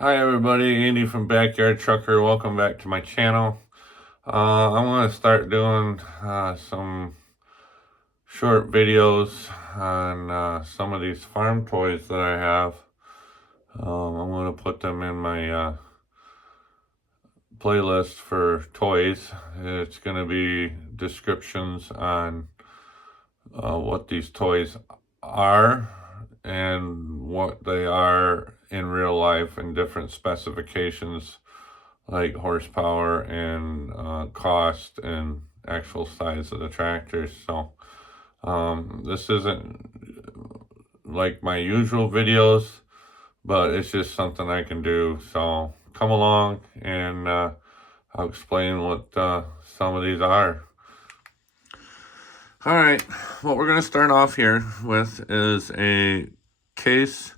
Hi everybody, Andy from Backyard Trucker. Welcome back to my channel. I want to start doing some short videos on some of these farm toys that I have. I'm going to put them in my playlist for toys. It's going to be descriptions on what these toys are and what they are in real life and different specifications like horsepower and cost and actual size of the tractors. So this isn't like my usual videos, but it's just something I can do. So come along and I'll explain what some of these are. All right, what we're going to start off here with is a Case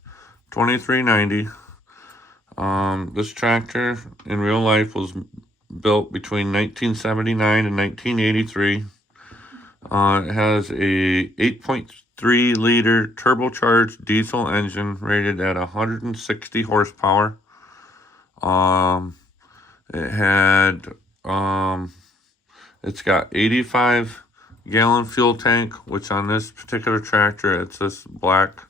2390. This tractor in real life was built between 1979 and 1983. It has a 8.3 liter turbocharged diesel engine rated at 160 horsepower. It's got 85 gallon fuel tank, which on this particular tractor, it's this black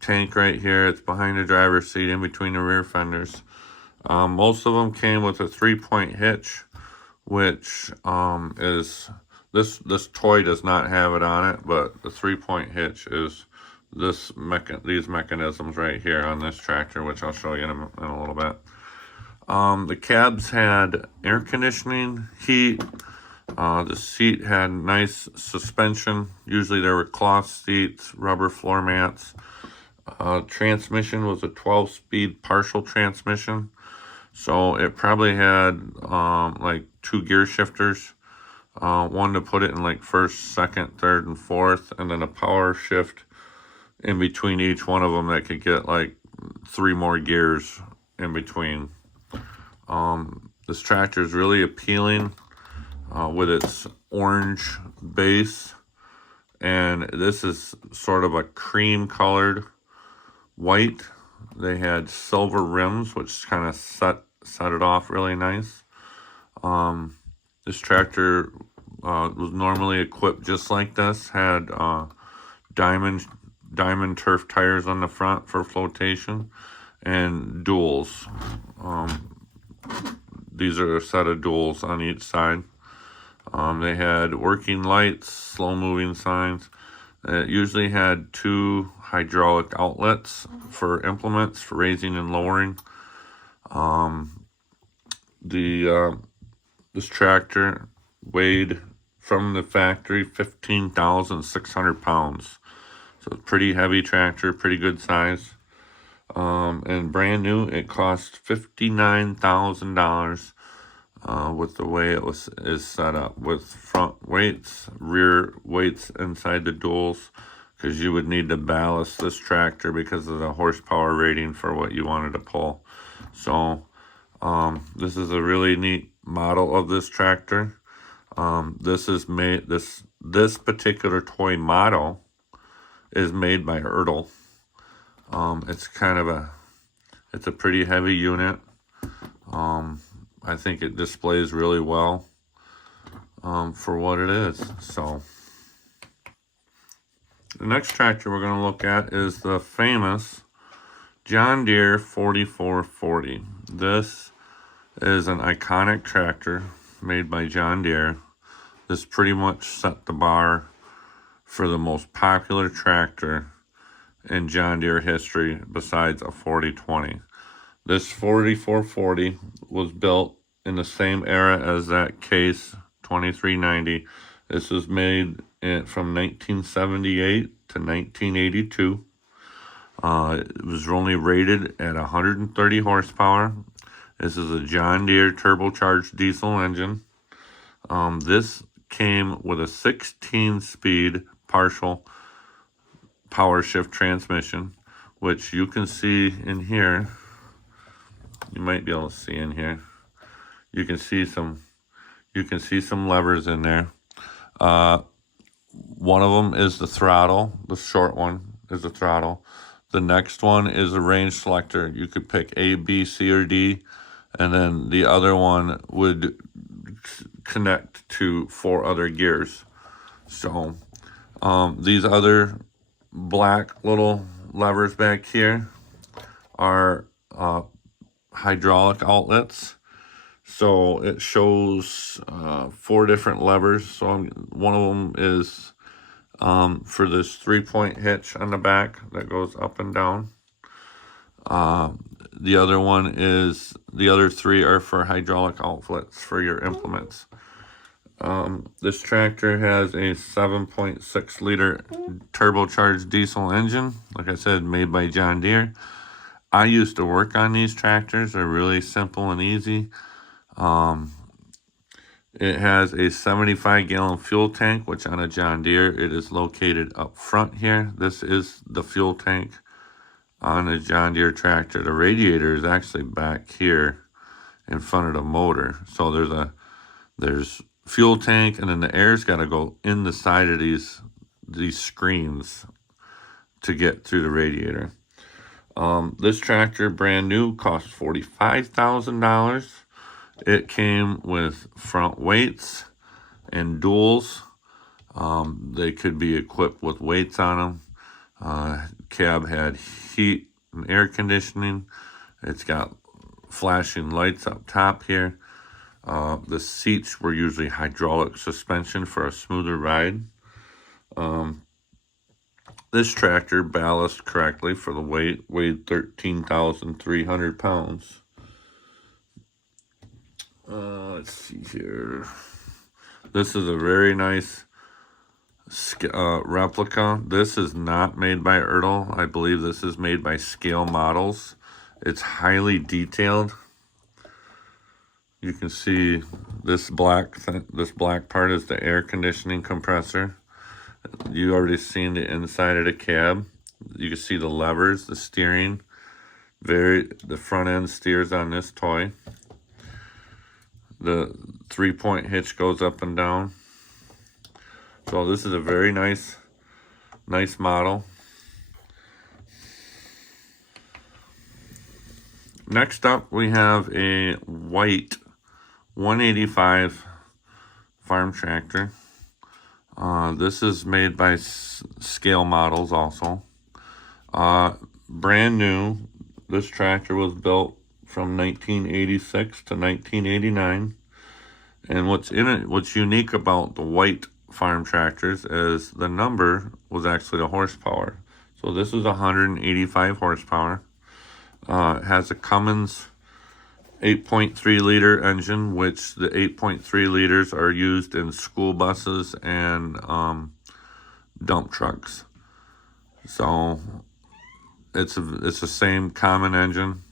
tank right here. It's behind the driver's seat in between the rear fenders. Most of them came with a 3-point hitch, which is this toy does not have it on it, but the 3-point hitch is these mechanisms right here on this tractor, which I'll show you in a little bit. The cabs had air conditioning, heat. The seat had nice suspension. Usually there were cloth seats, rubber floor mats. Transmission was a 12-speed partial transmission. So it probably had like 2 gear shifters. One to put it in like first, second, third, and fourth, and then a power shift in between each one of them that could get like 3 more gears in between. This tractor is really appealing with its orange base, and this is sort of a cream colored white. They had silver rims, which kind of set it off really nice. This tractor was normally equipped just like this, had diamond turf tires on the front for flotation, and duals. These are a set of duals on each side. They had working lights, slow moving signs. It usually had 2 hydraulic outlets for implements for raising and lowering. This tractor weighed from the factory 15,600 pounds. So it's a pretty heavy tractor, pretty good size. And brand new, it cost $59,000 with the way it is set up, with front weights, rear weights inside the duals, because you would need to ballast this tractor because of the horsepower rating for what you wanted to pull. So this is a really neat model of this tractor. This particular toy model is made by Ertl. It's a pretty heavy unit. I think it displays really well for what it is. So the next tractor we're going to look at is the famous John Deere 4440. This is an iconic tractor made by John Deere. This pretty much set the bar for the most popular tractor in John Deere history besides a 4020. This 4440 was built in the same era as that Case 2390. This was made from 1978 to 1982. It was only rated at 130 horsepower. This is a John Deere turbocharged diesel engine. This came with a 16-speed partial power shift transmission, which you can see in here. You might be able to see in here. You can see some levers in there. One of them is the throttle. The short one is the throttle. The next one is a range selector. You could pick A, B, C, or D, and then the other one would connect to 4 other gears. So these other black little levers back here are hydraulic outlets. So it shows 4 different levers. So one of them is for this 3-point hitch on the back that goes up and down. The other 3 are for hydraulic outlets for your implements. This tractor has a 7.6 liter turbocharged diesel engine. Like I said, made by John Deere. I used to work on these tractors. They're really simple and easy. It has a 75-gallon fuel tank, which on a John Deere, it is located up front here. This is the fuel tank on a John Deere tractor. The radiator is actually back here in front of the motor. So there's fuel tank, and then the air's got to go in the side of these screens to get through the radiator. This tractor, brand new, cost $45,000. It came with front weights and duals. They could be equipped with weights on them. Cab had heat and air conditioning. It's got flashing lights up top here. The seats were usually hydraulic suspension for a smoother ride. This tractor, ballast correctly for the weight, weighed 13,300 pounds. Let's see here. This is a very nice replica. This is not made by Ertl. I believe this is made by Scale Models. It's highly detailed. You can see this black part is the air conditioning compressor. You already seen the inside of the cab. You can see the levers, the steering. The front end steers on this toy. The 3-point hitch goes up and down. So this is a very nice model. Next up, we have a white 185 farm tractor. This is made by Scale Models also. Brand new. This tractor was built from 1986 to 1989. And what's unique about the white farm tractors is the number was actually the horsepower. So this is 185 horsepower. It has a Cummins 8.3 liter engine, which the 8.3 liters are used in school buses and dump trucks. So it's the same common engine.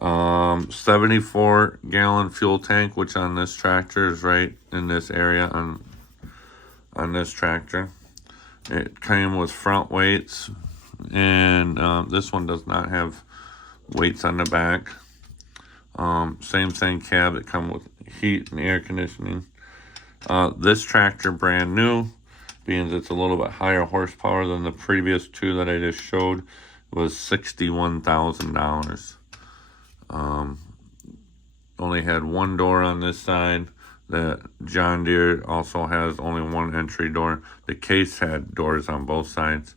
74-gallon fuel tank, which on this tractor is right in this area on this tractor. It came with front weights, and this one does not have weights on the back. Same thing, cab. It comes with heat and air conditioning. This tractor, brand new, being it's a little bit higher horsepower than the previous 2 that I just showed, was $61,000. Only had 1 door on this side. The John Deere also has only 1 entry door. The case had doors on both sides.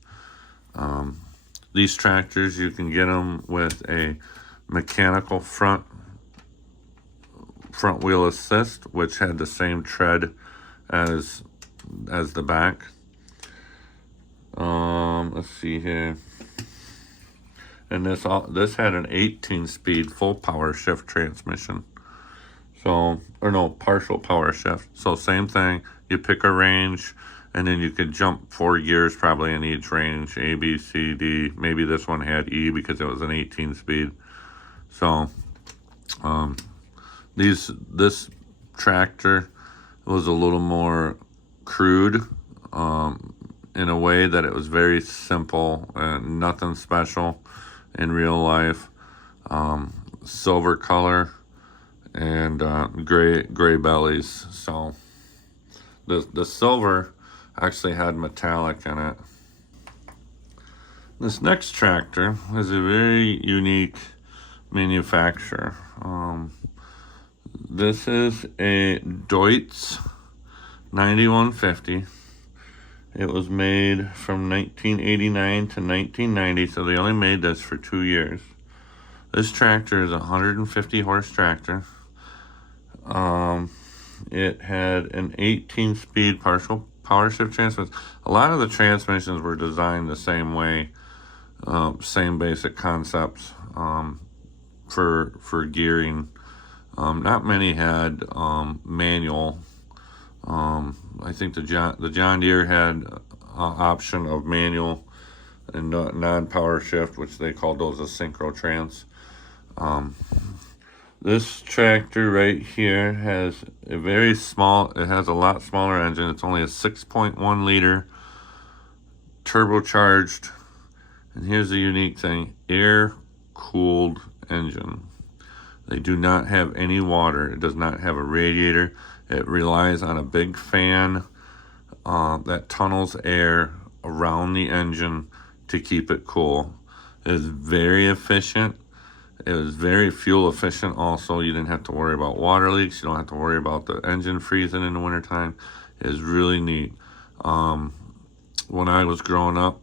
These tractors, you can get them with a mechanical front wheel assist, which had the same tread as the back. Let's see here. And this had an 18-speed full power shift transmission. So, or no, partial power shift. So same thing, you pick a range, and then you could jump 4 gears probably in each range, A, B, C, D. Maybe this one had E because it was an 18-speed. So, this tractor was a little more crude in a way that it was very simple and nothing special in real life. Silver color and gray bellies. So the silver actually had metallic in it. This next tractor is a very unique manufacturer. This is a Deutz 9150. It was made from 1989 to 1990, so they only made this for 2 years. This tractor is a 150 horse tractor. It had an 18-speed partial power shift transmission. A lot of the transmissions were designed the same way, same basic concepts for gearing. Not many had manual. I think the John Deere had option of manual and non-power shift, which they called those a synchro trans. This tractor right here has a very small, it has a lot smaller engine. It's only a 6.1 liter turbocharged, and here's the unique thing, air-cooled engine. They do not have any water. It does not have a radiator. It relies on a big fan that tunnels air around the engine to keep it cool. It is very efficient. It was very fuel efficient also. You didn't have to worry about water leaks. You don't have to worry about the engine freezing in the wintertime. It is really neat. When I was growing up,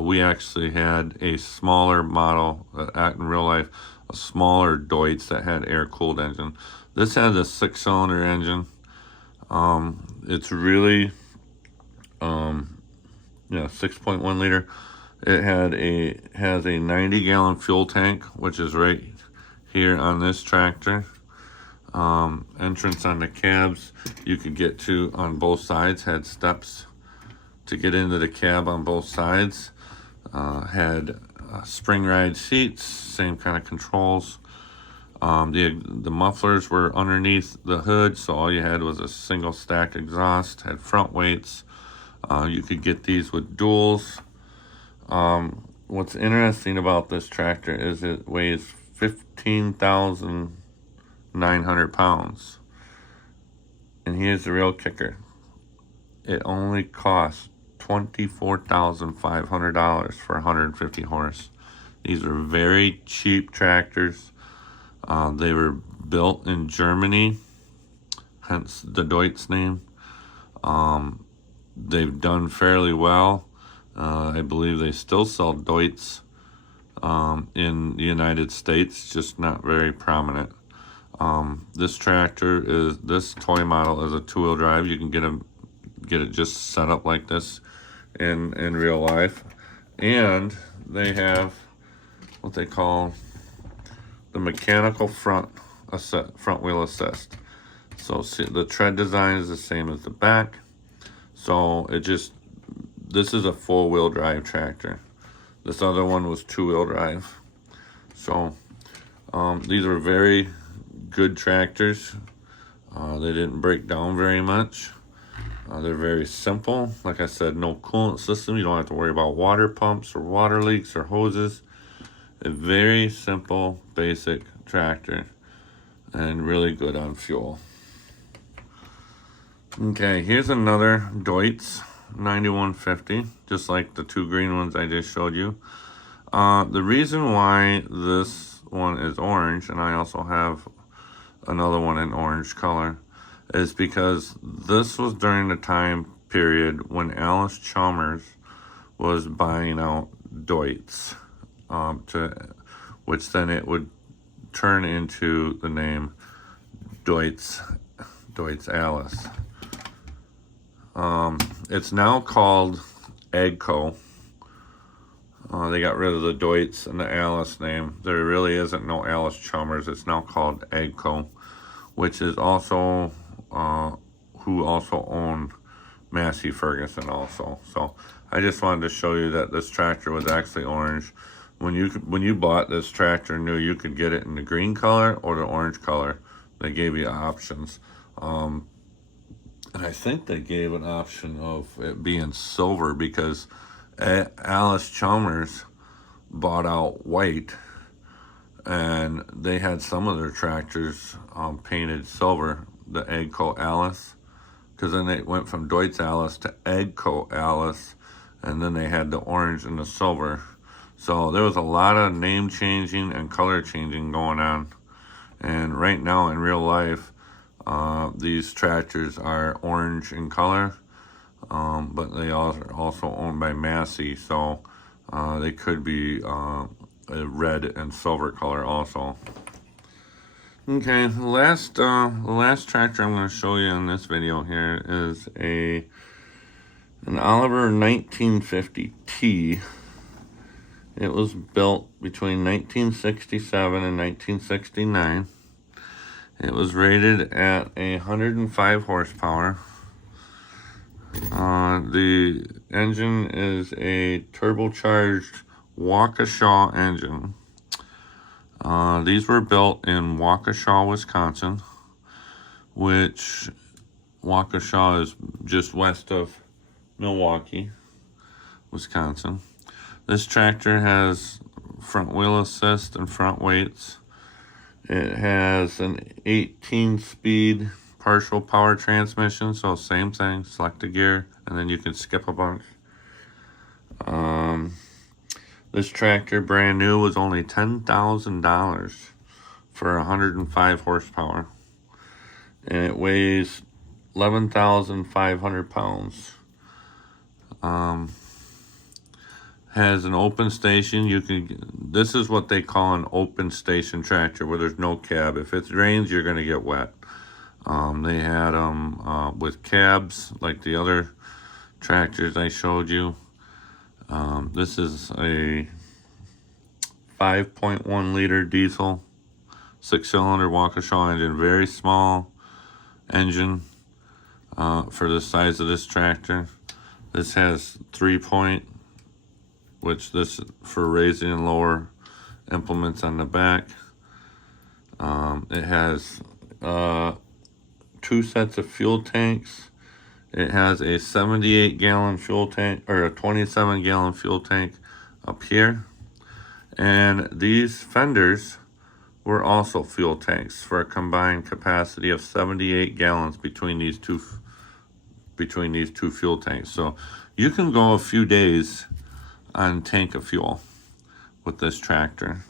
we actually had a smaller model in real life, a smaller Deutz that had air-cooled engine. This has a 6-cylinder engine. It's really, 6.1 liter. It has a 90-gallon fuel tank, which is right here on this tractor. Entrance on the cabs you could get to on both sides. Had steps to get into the cab on both sides. Had spring ride seats, same kind of controls. The mufflers were underneath the hood, so all you had was a single stack exhaust. Had front weights. You could get these with duals. What's interesting about this tractor is it weighs 15,900 pounds. And here's the real kicker. It only costs $24,500 for 150 horse. These are very cheap tractors. They were built in Germany, hence the Deutz name. They've done fairly well. I believe they still sell Deutz in the United States, just not very prominent. This toy model is a 2-wheel drive. You can get it just set up like this in real life. And they have what they call the mechanical front wheel assist. So see, the tread design is the same as the back. So this is a 4-wheel drive tractor. This other one was 2-wheel drive. So these are very good tractors. They didn't break down very much. They're very simple. Like I said, no coolant system. You don't have to worry about water pumps or water leaks or hoses. A very simple, basic tractor and really good on fuel. Okay, here's another Deutz 9150, just like the 2 green ones I just showed you. The reason why this one is orange, and I also have another one in orange color, is because this was during the time period when Alice Chalmers was buying out Deutz, which then it would turn into the name Deutz Alice. It's now called AGCO. They got rid of the Deutz and the Alice name. There really isn't no Alice Chalmers. It's now called AGCO, which is also who also owned Massey Ferguson also. So I just wanted to show you that this tractor was actually orange. When you bought this tractor new, you could get it in the green color or the orange color. They gave you options. And I think they gave an option of it being silver because Alice Chalmers bought out white, and they had some of their tractors painted silver, the AGCO Alice, because then they went from Deutz Alice to AGCO Alice, and then they had the orange and the silver. So there was a lot of name changing and color changing going on. And right now in real life, these tractors are orange in color, but they are also owned by Massey, so they could be a red and silver color also. Okay, the last tractor I'm going to show you in this video here is an Oliver 1950T. It was built between 1967 and 1969. It was rated at 105 horsepower. The engine is a turbocharged Waukesha engine. These were built in Waukesha, Wisconsin, which Waukesha is just west of Milwaukee, Wisconsin. This tractor has front wheel assist and front weights. It has an 18-speed partial power transmission, so same thing, select a gear, and then you can skip a bunch. This tractor, brand new, was only $10,000 for 105 horsepower. And it weighs 11,500 pounds. Has an open station. This is what they call an open station tractor, where there's no cab. If it rains, you're going to get wet. They had them with cabs, like the other tractors I showed you. This is a 5.1 liter diesel, 6-cylinder Waukesha engine. Very small engine for the size of this tractor. This has 3-point, which this for raising and lower implements on the back. It has 2 sets of fuel tanks. It has a 78-gallon fuel tank, or a 27-gallon fuel tank up here. And these fenders were also fuel tanks for a combined capacity of 78 gallons between these two fuel tanks. So you can go a few days on tank of fuel with this tractor.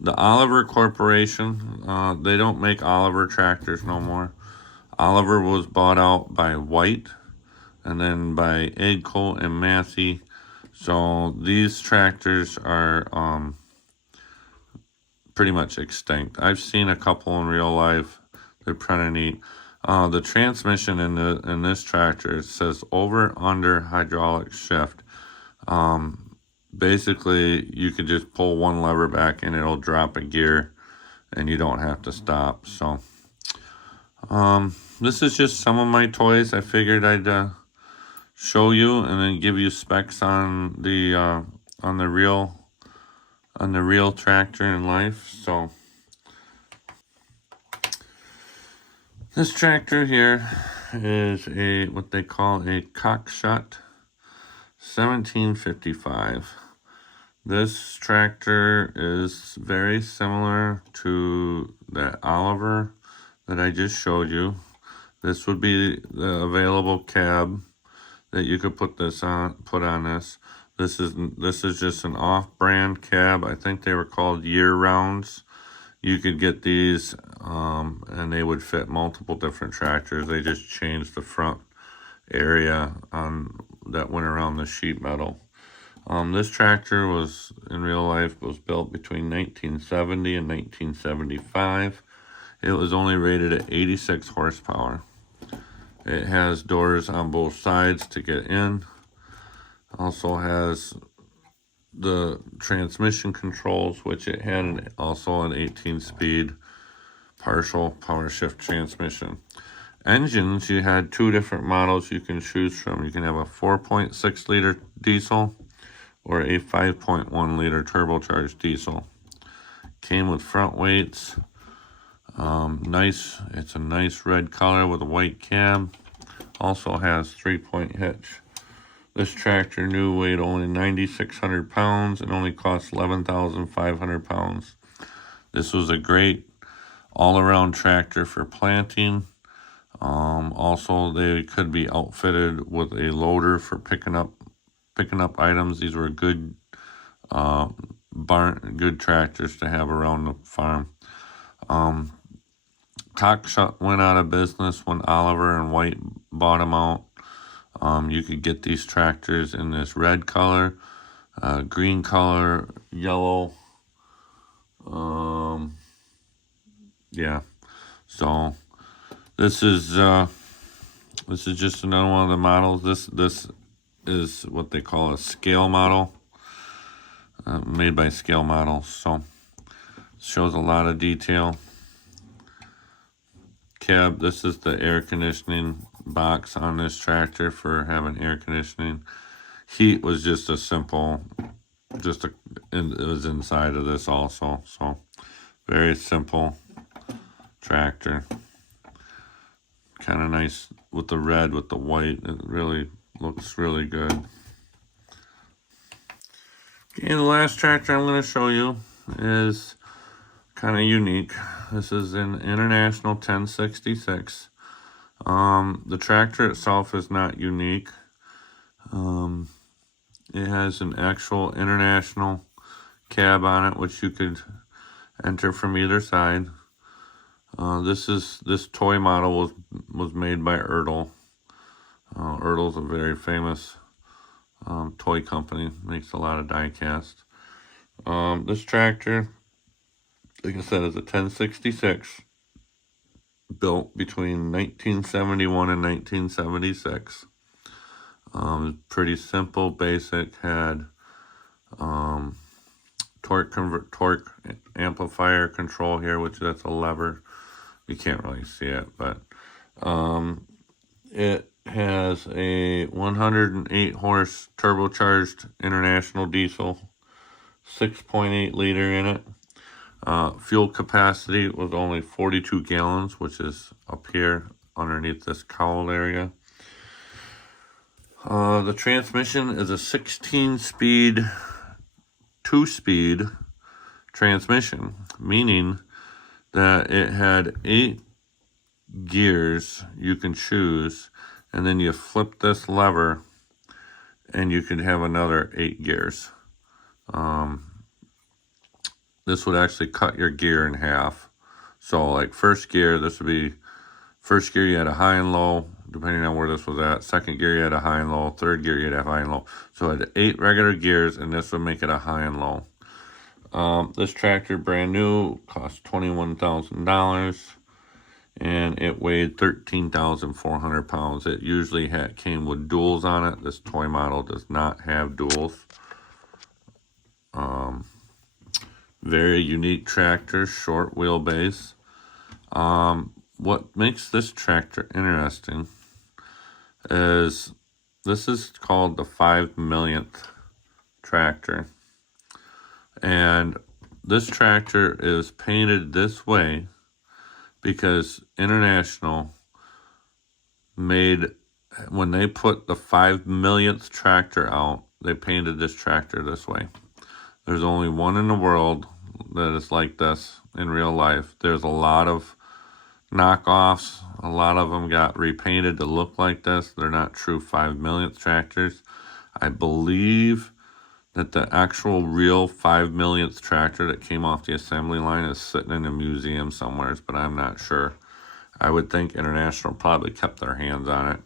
The Oliver Corporation, they don't make Oliver tractors no more. Oliver was bought out by White and then by Ertl and Massey. So these tractors are pretty much extinct. I've seen a couple in real life. They're pretty neat. The transmission in this tractor, it says over under hydraulic shift. Basically, you could just pull one lever back and it'll drop a gear and you don't have to stop. So this is just some of my toys. I figured I'd show you and then give you specs on the real tractor in life. So this tractor here is what they call a cockshut 1755. This tractor is very similar to the Oliver that I just showed you. This would be the available cab that you could put on this. This is just an off-brand cab. I think they were called year rounds. You could get these and they would fit multiple different tractors. They just changed the front area that went around the sheet metal. This tractor was, in real life, was built between 1970 and 1975. It was only rated at 86 horsepower. It has doors on both sides to get in. Also has the transmission controls, which it had also an 18-speed partial power shift transmission. Engines, you had 2 different models you can choose from. You can have a 4.6 liter diesel or a 5.1 liter turbocharged diesel. Came with front weights. It's a nice red color with a white cab. Also has 3-point hitch. This tractor new weighed only 9,600 pounds and only cost 11,500 pounds. This was a great all-around tractor for planting. Also, they could be outfitted with a loader for picking up items. These were good good tractors to have around the farm. Cock went out of business when Oliver and White bought them out. You could get these tractors in this red color, green color, yellow. Yeah. So this is just another one of the models. This is what they call a scale model, made by Scale Models. So shows a lot of detail. Cab. This is the air conditioning box on this tractor for having air conditioning. Heat was just a simple, it was inside of this also. So very simple tractor. Kind of nice with the red with the white. It really looks really good. Okay, the last tractor I'm going to show you is kind of unique. This is an International 1066. The tractor itself is not unique. It has an actual international cab on it, which you could enter from either side. This toy model was made by Ertl. Ertl's a very famous toy company, makes a lot of die cast. This tractor, like I said, is a 1066, built between 1971 and 1976. Pretty simple, basic. Had torque amplifier control here, which that's a lever. You can't really see it, but it has a 108 horse turbocharged International diesel, 6.8 liter in it. Fuel capacity was only 42 gallons, which is up here underneath this cowl area. The transmission is a 16-speed, 2-speed transmission, meaning that it had 8 gears you can choose, and then you flip this lever and you could have another 8 gears. This would actually cut your gear in half. So like first gear, first gear you had a high and low, depending on where this was at. Second gear you had a high and low. Third gear you'd have high and low. So it had 8 regular gears, and this would make it a high and low. This tractor, brand new, cost $21,000, and it weighed 13,400 pounds. It usually came with duals on it. This toy model does not have duals. Very unique tractor, short wheelbase. What makes this tractor interesting is this is called the 5 millionth tractor. And this tractor is painted this way because International made, when they put the 5 millionth tractor out, they painted this tractor this way. There's only one in the world that is like this in real life. There's a lot of knockoffs. A lot of them got repainted to look like this. They're not true 5 millionth tractors. I believe that the actual real 5 millionth tractor that came off the assembly line is sitting in a museum somewhere, but I'm not sure. I would think International probably kept their hands on it.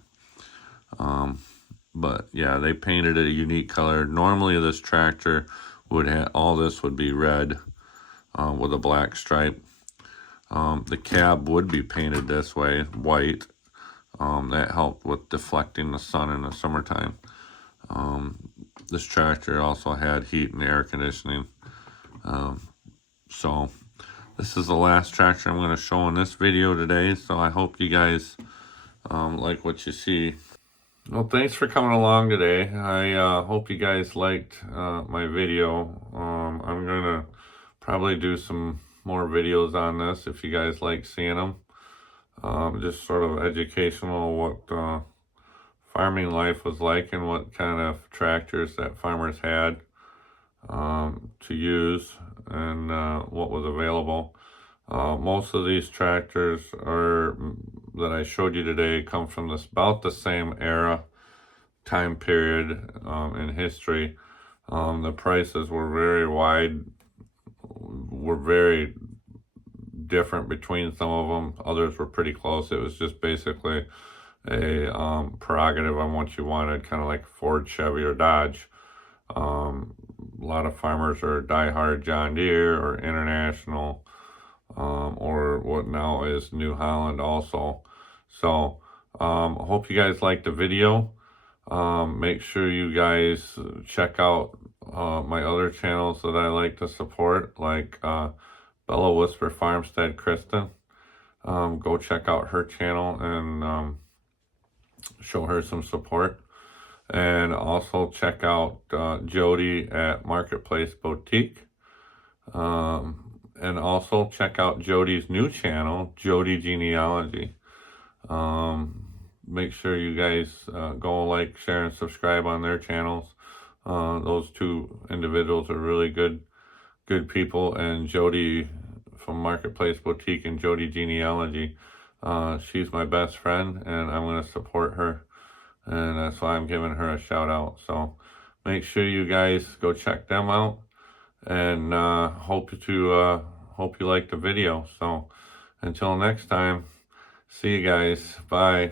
But yeah, they painted it a unique color. Normally this tractor would have, all this would be red with a black stripe. The cab would be painted this way, white. That helped with deflecting the sun in the summertime. This tractor also had heat and air conditioning. So this is the last tractor I'm going to show in this video today. So I hope you guys like what you see. Well, thanks for coming along today. I hope you guys liked my video. I'm going to probably do some more videos on this if you guys like seeing them. Just sort of educational, what farming life was like and what kind of tractors that farmers had to use, and what was available. Most of these tractors that I showed you today come from about the same time period in history. The prices were very different between some of them. Others were pretty close. It was just basically a prerogative on what you wanted, kind of like Ford, Chevy, or Dodge. A lot of farmers are diehard John Deere or International, or what now is New Holland also. So I hope you guys liked the video. Make sure you guys check out my other channels that I like to support, like Bella Whisper Farmstead Kristen. Go check out her channel and show her some support. And also check out Jody at Marketplace Boutique. And also check out Jody's new channel, Jody Genealogy. Make sure you guys go like, share, and subscribe on their channels. Those two individuals are really good people. And Jody from Marketplace Boutique and Jody Genealogy, she's my best friend, and I'm going to support her. And that's why I'm giving her a shout out. So make sure you guys go check them out. And hope you like the video. So until next time, see you guys. Bye.